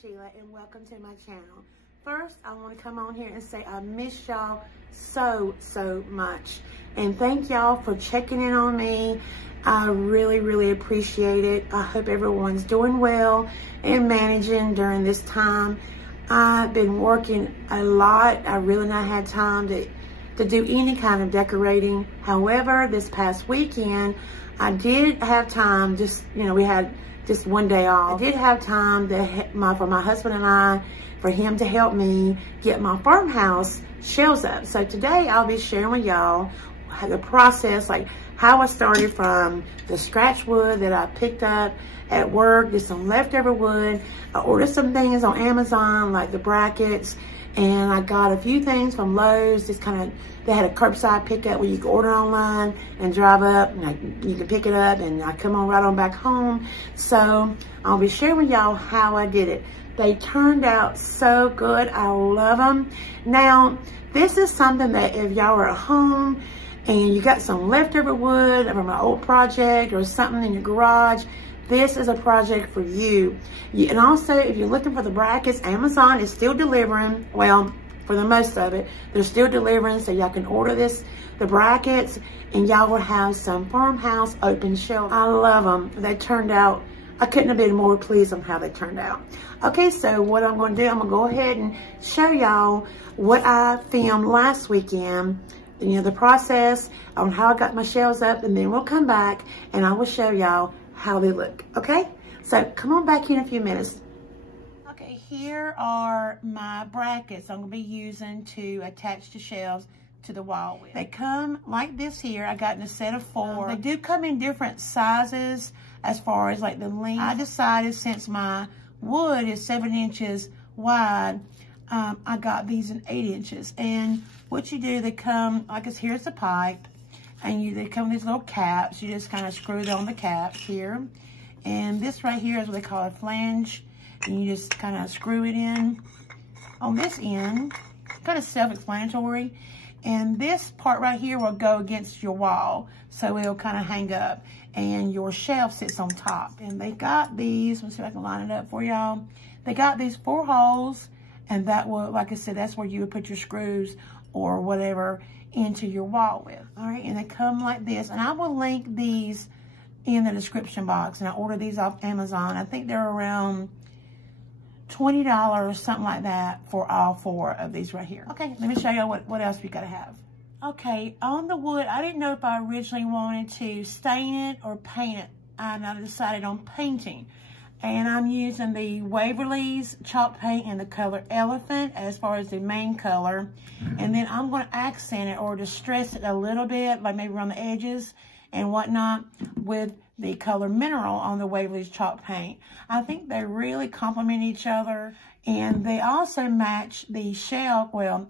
Sheila and welcome to my channel. First, I want to come on here and say I miss y'all so much. And thank y'all for checking in on me. I really appreciate it. I hope everyone's doing well and managing during this time. I've been working a lot. I really not had time to do any kind of decorating. However, this past weekend, I did have time, we had just one day off. I did have time for my husband and I, for him to help me get my farmhouse shelves up. So today I'll be sharing with y'all the process, like how I started from the scratch wood that I picked up at work, just some leftover wood. I ordered some things on Amazon, like the brackets, and I got a few things from Lowe's, they had a curbside pickup where you can order online and drive up, and you can pick it up, and I come on right on back home. So I'll be sharing with y'all how I did it. They turned out so good. I love them. Now, this is something that if y'all are at home and you got some leftover wood from an old project or something in your garage, this is a project for you. And also, if you're looking for the brackets, Amazon is still delivering. Well, for the most of it, they're still delivering, so y'all can order the brackets, and y'all will have some farmhouse open shelves. I love them. They turned out, I couldn't have been more pleased on how they turned out. Okay, so what I'm going to do, I'm going to go ahead and show y'all what I filmed last weekend, the process on how I got my shelves up, and then we'll come back and I will show y'all how they look, okay? So come on back in a few minutes. Okay, here are my brackets I'm gonna be using to attach the shelves to the wall with. They come like this here. I got in a set of 4. They do come in different sizes as far as like the length. I decided since my wood is 7 inches wide, I got these in 8 inches. And what you do, they come, here's the pipe, and they come with these little caps. You just kind of screw it on the caps here. And this right here is what they call a flange. And you just kind of screw it in on this end. Kind of self-explanatory. And this part right here will go against your wall. So it'll kind of hang up. And your shelf sits on top. And they got these, let's see if I can line it up for y'all. They got these 4 holes. And that will, like I said, that's where you would put your screws or whatever into your wall with. All right, and they come like this. And I will link these in the description box. And I ordered these off Amazon. I think they're around $20, something like that, for all 4 of these right here. Okay, let me show you what else we gotta have. Okay, on the wood, I didn't know if I originally wanted to stain it or paint it. And I decided on painting. And I'm using the Waverly's chalk paint in the color Elephant as far as the main color. And then I'm going to accent it or distress it a little bit, like maybe around the edges and whatnot, with the color Mineral on the Waverly's chalk paint. I think they really complement each other. And they also match the shelf, those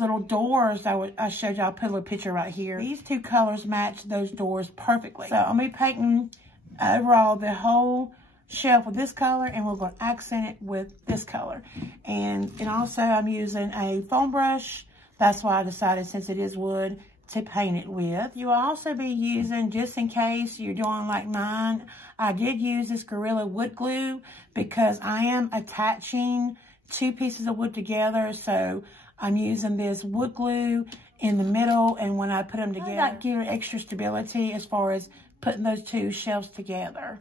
little doors I showed y'all. I put a little picture right here. These 2 colors match those doors perfectly. So I'm going to be painting overall the whole shelf with this color, and we're going to accent it with this color. And also I'm using a foam brush. That's why I decided, since it is wood, to paint it with. You'll also be using, just in case you're doing like mine, I did use this Gorilla wood glue because I am attaching 2 pieces of wood together. So I'm using this wood glue in the middle, and when I put them together, that gives extra stability as far as putting those 2 shelves together.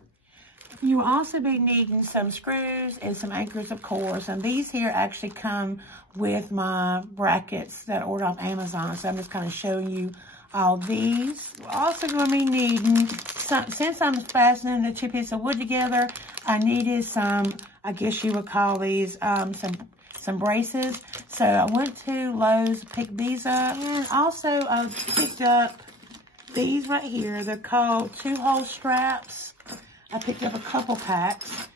You will also be needing some screws and some anchors, of course. And these here actually come with my brackets that I ordered off Amazon. So I'm just kind of showing you all these. We're also going to be needing some, since I'm fastening the 2 pieces of wood together, I needed some, I guess you would call these some braces. So I went to Lowe's, picked these up. And also I picked up these right here. They're called 2-hole straps. I picked up a couple packs,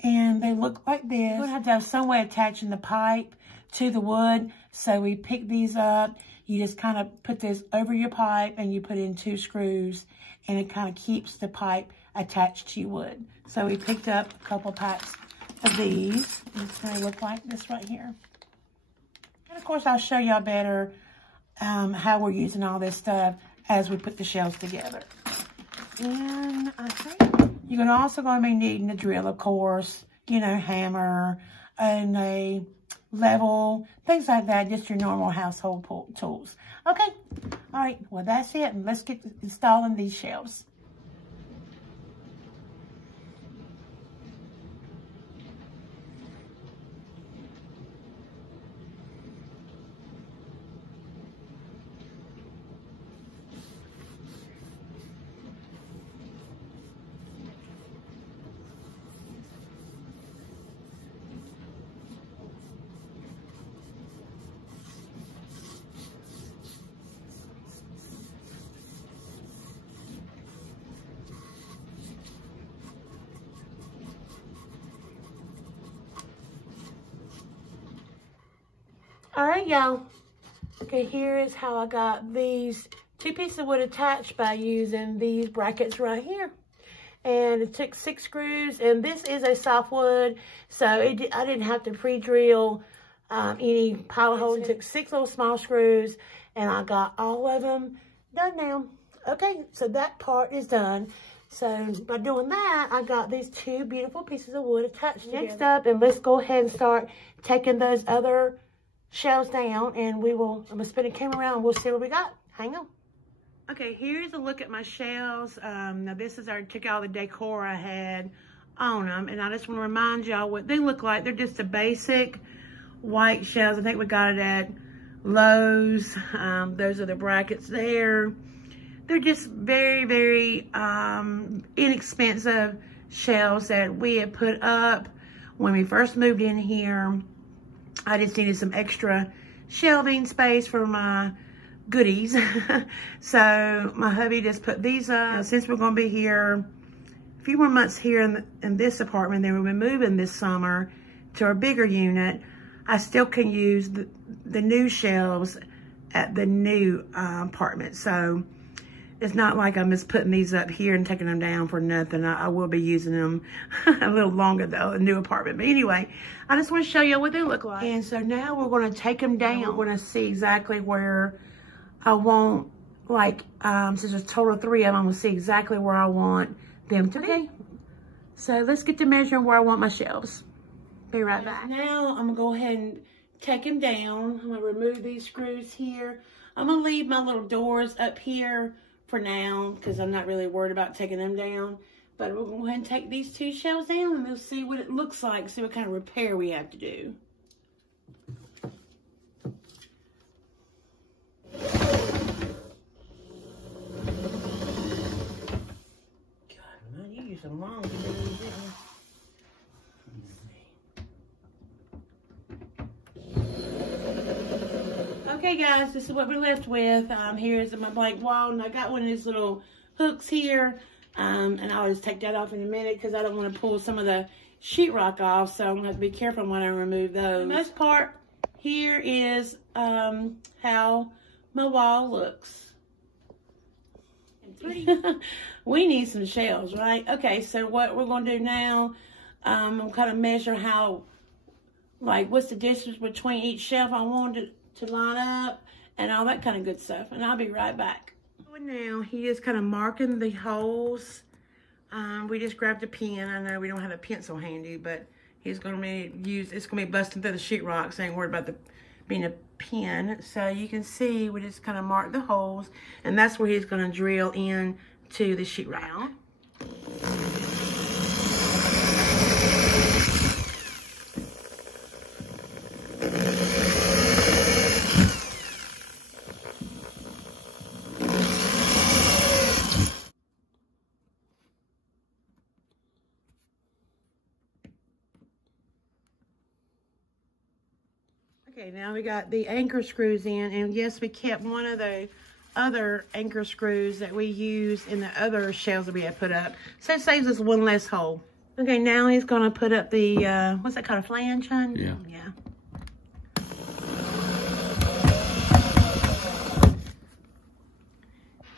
and they look like this. You're going to have some way attaching the pipe to the wood. So we picked these up. You just kind of put this over your pipe, and you put in 2 screws, and it kind of keeps the pipe attached to your wood. So we picked up a couple packs of these. It's going to look like this right here. And of course, I'll show y'all better how we're using all this stuff as we put the shelves together. And I think You're also going to be needing a drill, of course, you know, hammer, and a level, things like that, just your normal household tools. Okay, all right, well, that's it, and let's get installing these shelves. All right, y'all. Okay, here is how I got these 2 pieces of wood attached by using these brackets right here. And it took 6 screws, and this is a softwood, so I didn't have to pre-drill any pilot holes. It took 6 little small screws, and I got all of them done now. Okay, so that part is done. So by doing that, I got these 2 beautiful pieces of wood attached together. Next up, and let's go ahead and start taking those other shelves down, and I'm gonna spin the camera around and we'll see what we got. Hang on. Okay, here's a look at my shelves. Now this is took all the decor I had on them, and I just want to remind y'all what they look like. They're just a basic white shelves. I think we got it at Lowe's. Those are the brackets there. They're just very, very inexpensive shelves that we had put up when we first moved in here. I just needed some extra shelving space for my goodies. So my hubby just put these up. Now, since we're going to be here a few more months here in this apartment, then we'll be moving this summer to our bigger unit, I still can use the new shelves at the new apartment. So it's not like I'm just putting these up here and taking them down for nothing. I will be using them a little longer though, the new apartment. But anyway, I just want to show you what they look like. And so now we're going to take them down. We're going to see exactly where I want, like, since there's a total of 3 of them, I'm going to see exactly where I want them to be. So let's get to measuring where I want my shelves. Be right back. Now I'm going to go ahead and take them down. I'm going to remove these screws here. I'm going to leave my little doors up here for now, because I'm not really worried about taking them down. But we'll go ahead and take these 2 shelves down, and we'll see what it looks like, see what kind of repair we have to do. God, man, you used some long screws, didn't you? Okay, guys, this is what we're left with. Here's my blank wall, and I got one of these little hooks here, and I'll just take that off in a minute because I don't want to pull some of the sheetrock off, so I'm going to have to be careful when I remove those. The most part here is how my wall looks. We need some shelves, right? Okay, so what we're going to do now, I'm going to kind of measure how, like, what's the distance between each shelf I want to line up and all that kind of good stuff, and I'll be right back. Now he is kind of marking the holes. We just grabbed a pen. I know we don't have a pencil handy, but he's going to it's going to be busting through the sheetrock, so I ain't worried about being a pen. So you can see we just kind of mark the holes, and that's where he's going to drill in to the sheetrock. Okay, now we got the anchor screws in, and yes, we kept one of the other anchor screws that we use in the other shelves that we had put up. So it saves us one less hole. Okay, now he's gonna put up the, what's that called, a flange, hun? Yeah. Yeah.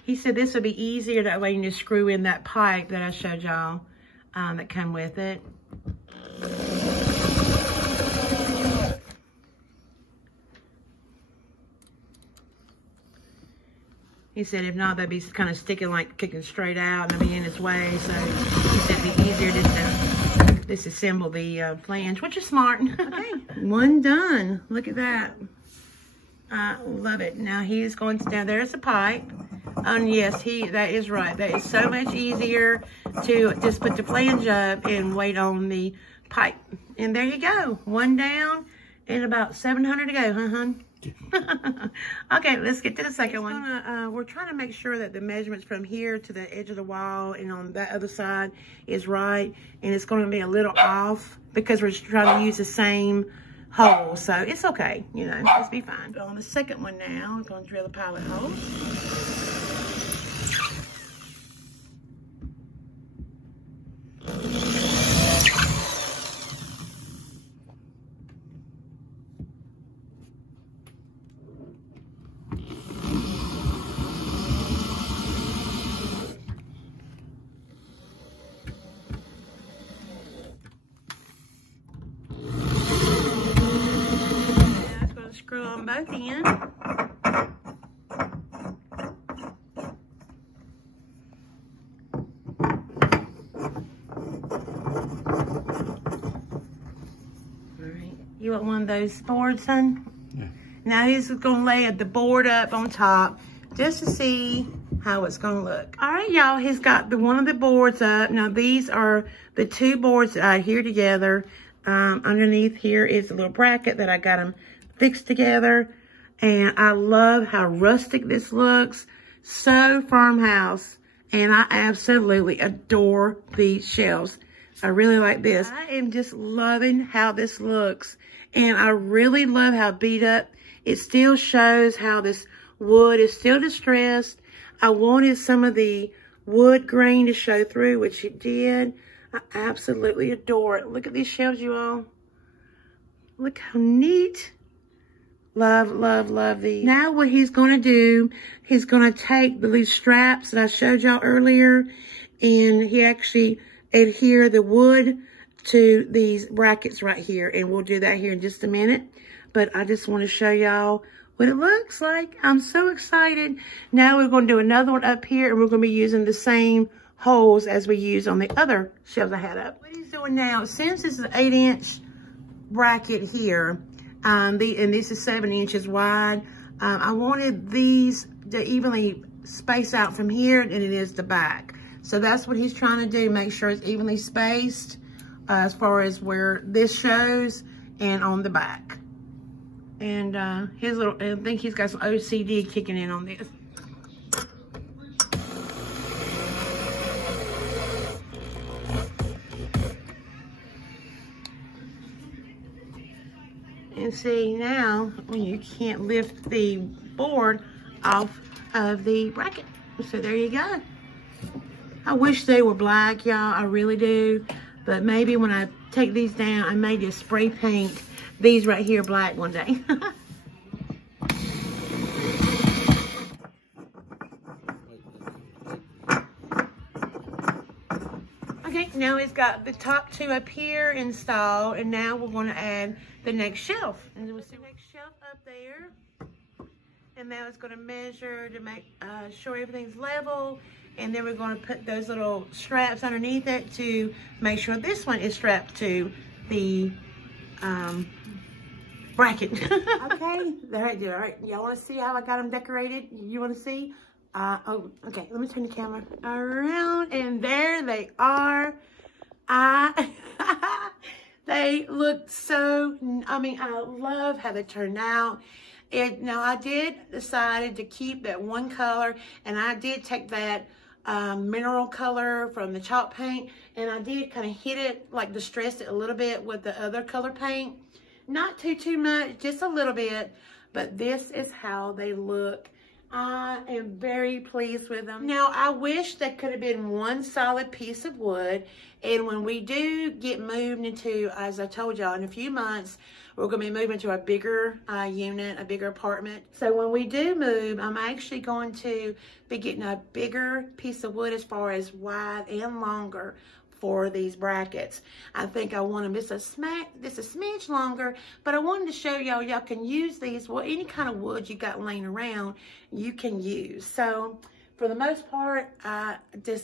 He said this would be easier, that way you can just screw in that pipe that I showed y'all that come with it. He said if not, they'd be kind of sticking, like kicking straight out, and they'd be in his way. So he said it'd be easier just to disassemble the flange, which is smart. Okay, one done. Look at that. I love it. Now he is going to, now there's a pipe. And yes, that is right. That is so much easier to just put the flange up and wait on the pipe. And there you go. One down and about 700 to go, huh, hon? Okay, let's get to the second one. We're trying to make sure that the measurements from here to the edge of the wall and on that other side is right. And it's going to be a little off because we're trying to use the same hole. So it's okay, you know, it's be fine. But on the second one now, I'm going to drill the pilot hole. Screw on both ends. Alright, you want one of those boards, son? Yeah. Now he's going to lay the board up on top just to see how it's going to look. Alright, y'all, he's got one of the boards up. Now these are the two boards that I adhere together. Underneath here is a little bracket that I got them fixed together, and I love how rustic this looks. So farmhouse, and I absolutely adore these shelves. I really like this. I am just loving how this looks, and I really love how beat up it still shows, how this wood is still distressed. I wanted some of the wood grain to show through, which it did. I absolutely adore it. Look at these shelves, you all. Look how neat. Love, love, love these. Now what he's going to do, he's going to take these straps that I showed y'all earlier, and he actually adhere the wood to these brackets right here. And we'll do that here in just a minute. But I just want to show y'all what it looks like. I'm so excited. Now we're going to do another one up here, and we're going to be using the same holes as we used on the other shelves I had up. What he's doing now, since this is an 8-inch bracket here, and this is 7 inches wide. I wanted these to evenly space out from here than it is the back. So that's what he's trying to do, make sure it's evenly spaced as far as where this shows and on the back. And I think he's got some OCD kicking in on this. And see now, when you can't lift the board off of the bracket. So there you go. I wish they were black, y'all. I really do. But maybe when I take these down, I may just spray paint these right here black one day. Okay, now it's got the top two up here installed, and now we're going to add the next shelf. And we'll see the next shelf up there. And now it's going to measure to make sure everything's level. And then we're going to put those little straps underneath it to make sure this one is strapped to the bracket. Okay, there I do. All right, y'all want to see how I got them decorated? You want to see? Oh, okay, let me turn the camera around, and there they are. They look so, I mean, I love how they turned out. Now I did decide to keep that one color, and I did take that mineral color from the chalk paint, and I did kind of hit it, like distress it a little bit with the other color paint. Not too much, just a little bit, but this is how they look. I am very pleased with them. Now, I wish there could have been one solid piece of wood. And when we do get moved into, as I told y'all, in a few months, we're going to be moving to a bigger unit, a bigger apartment. So when we do move, I'm actually going to be getting a bigger piece of wood as far as wide and longer for these brackets. I think I want them just a smidge longer, but I wanted to show y'all can use these. Well, any kind of wood you got laying around, you can use. So for the most part,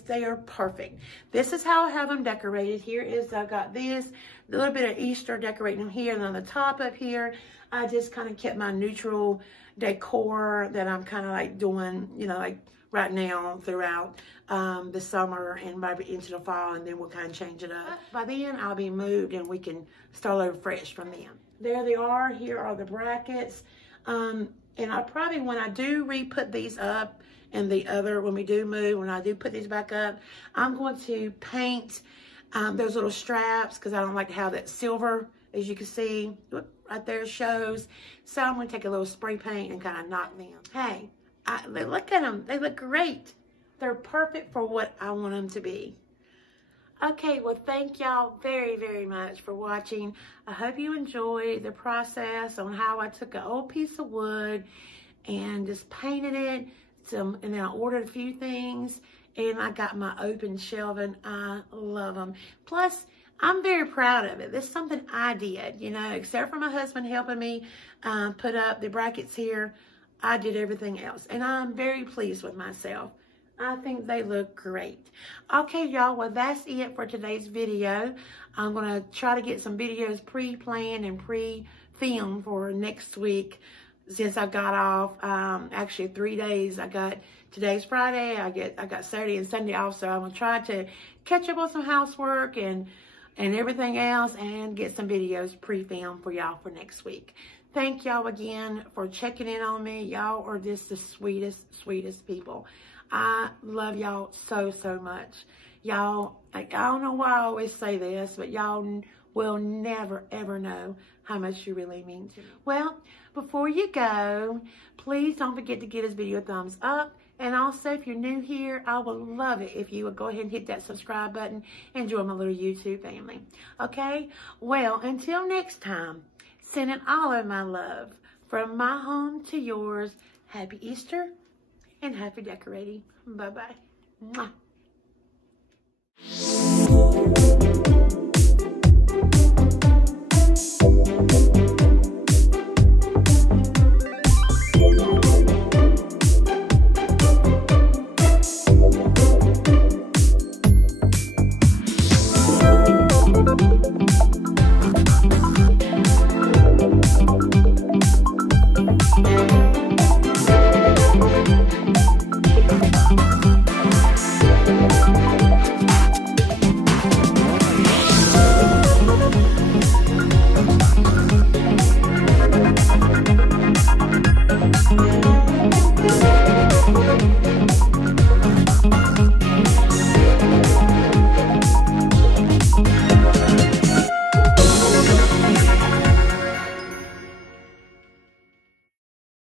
they are perfect. This is how I have them decorated. Here is, I've got this, a little bit of Easter decorating here, and on the top up here, I just kind of kept my neutral decor that I'm kind of like doing, you know, like right now throughout the summer and maybe into the fall, and then we'll kind of change it up. By then, I'll be moved and we can start over fresh from them. There they are. Here are the brackets. And I probably, when I do re-put these up, and when we do move, when I do put these back up, I'm going to paint those little straps, because I don't like how that silver, as you can see, right there shows. So I'm going to take a little spray paint and kind of knock them. Hey, look at them. They look great. They're perfect for what I want them to be. Okay, well, thank y'all very, very much for watching. I hope you enjoyed the process on how I took an old piece of wood and just painted it. And then I ordered a few things, and I got my open shelving. I love them. Plus, I'm very proud of it. This is something I did, you know, except for my husband helping me put up the brackets here. I did everything else, and I'm very pleased with myself. I think they look great. Okay, y'all, well, that's it for today's video. I'm going to try to get some videos pre-planned and pre-filmed for next week. Since I got off, actually 3 days. Today's Friday, I got Saturday and Sunday off, so I'm gonna try to catch up on some housework and everything else, and get some videos pre-filmed for y'all for next week. Thank y'all again for checking in on me. Y'all are just the sweetest, sweetest people. I love y'all so, so much. Y'all, I don't know why I always say this, but y'all will never, ever know how much you really mean to me. Well, before you go, please don't forget to give this video a thumbs up. And also, if you're new here, I would love it if you would go ahead and hit that subscribe button and join my little YouTube family. Okay? Well, until next time, sending all of my love from my home to yours. Happy Easter and happy decorating. Bye-bye. Mwah.